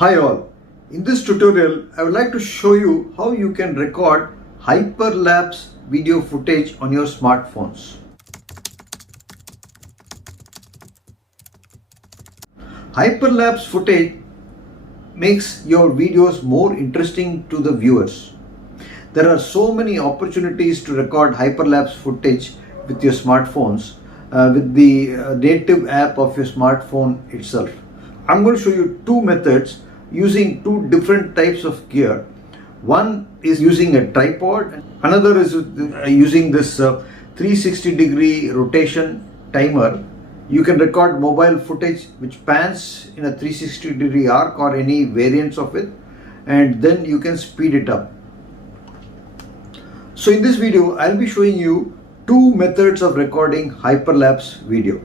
Hi all, in this tutorial I would like to show you how you can record hyperlapse video footage on your smartphones. Hyperlapse footage makes your videos more interesting to the viewers. There are so many opportunities to record hyperlapse footage with your smartphones with the native app of your smartphone itself. I'm going to show you two methods using two different types of gear. One is using a tripod, another is using this 360-degree rotation timer. You can record mobile footage which pans in a 360-degree arc or any variants of it, and then you can speed it up. So in this video I'll be showing you two methods of recording hyperlapse video.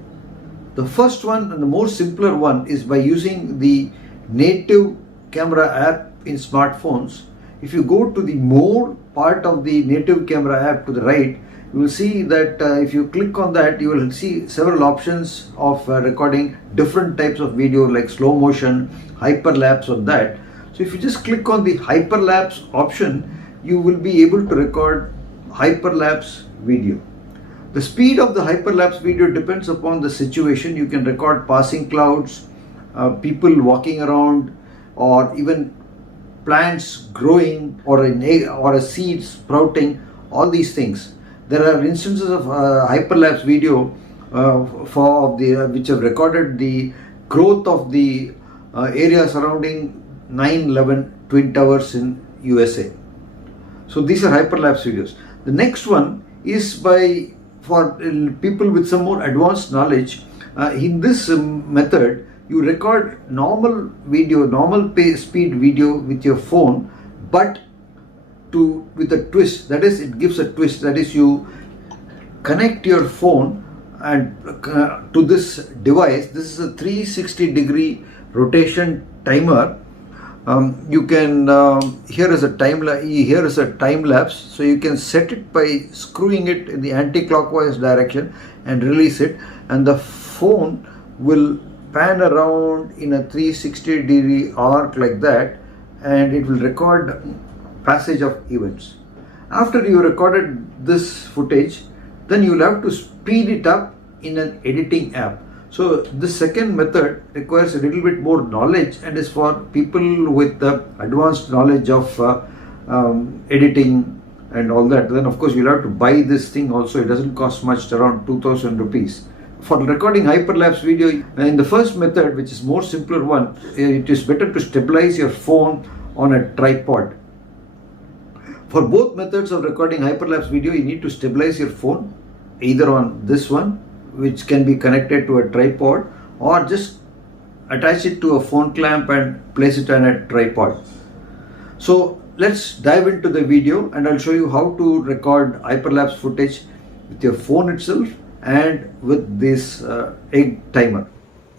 The first one and the more simpler one is by using the native camera app in smartphones. If you go to the more part of the native camera app to the right, you will see that if you click on that, you will see several options of recording different types of video like slow motion, hyperlapse or that. So if you just click on the hyperlapse option, you will be able to record hyperlapse video. The speed of the hyperlapse video depends upon the situation. You can record passing clouds, people walking around, or even plants growing, or a seed sprouting, all these things. There are instances of hyperlapse video which have recorded the growth of the area surrounding 9/11 Twin Towers in USA. So these are hyperlapse videos. The next one is for people with some more advanced knowledge. In this method, you record normal video, speed video with your phone, but with a twist. That is, it gives a twist. That is, you connect your phone and to this device. This is a 360-degree rotation timer. You can here is a time lapse, so you can set it by screwing it in the anti-clockwise direction and release it, and the phone will pan around in a 360-degree arc like that, and it will record passage of events. After you recorded this footage, then you will have to speed it up in an editing app. So this second method requires a little bit more knowledge and is for people with advanced knowledge of editing and all that. Then of course you'll have to buy this thing also. It doesn't cost much, around 2,000 rupees. For recording hyperlapse video, in the first method, which is more simpler one, it is better to stabilize your phone on a tripod. For both methods of recording hyperlapse video, you need to stabilize your phone either on this one, which can be connected to a tripod, or just attach it to a phone clamp and place it on a tripod. So let's dive into the video and I'll show you how to record hyperlapse footage with your phone itself and with this egg timer.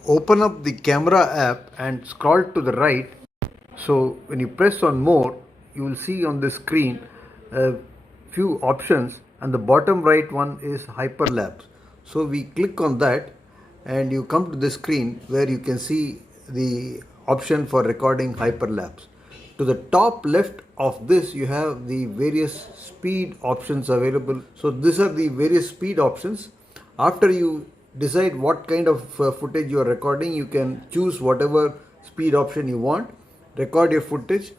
Open up the camera app and scroll to the right. So when you press on more, you will see on the screen a few options, and the bottom right one is hyperlapse. So we click on that and you come to the screen where you can see the option for recording hyperlapse. To the top left of this, you have the various speed options available. So these are the various speed options. After you decide what kind of footage you are recording, you can choose whatever speed option you want, record your footage.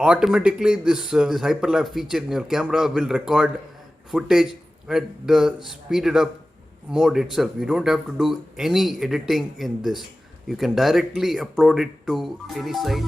Automatically this hyperlapse feature in your camera will record footage at the speeded up mode itself. You don't have to do any editing in this. You can directly upload it to any site.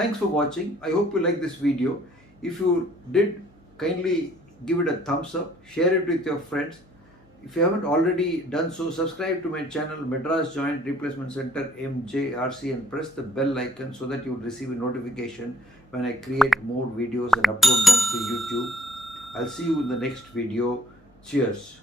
Thanks for watching. I hope you like this video. If you did, kindly give it a thumbs up, share it with your friends. If you haven't already done so, subscribe to my channel Madras Joint Replacement Center MJRC and press the bell icon so that you will receive a notification when I create more videos and upload them to YouTube. I'll see you in the next video. Cheers.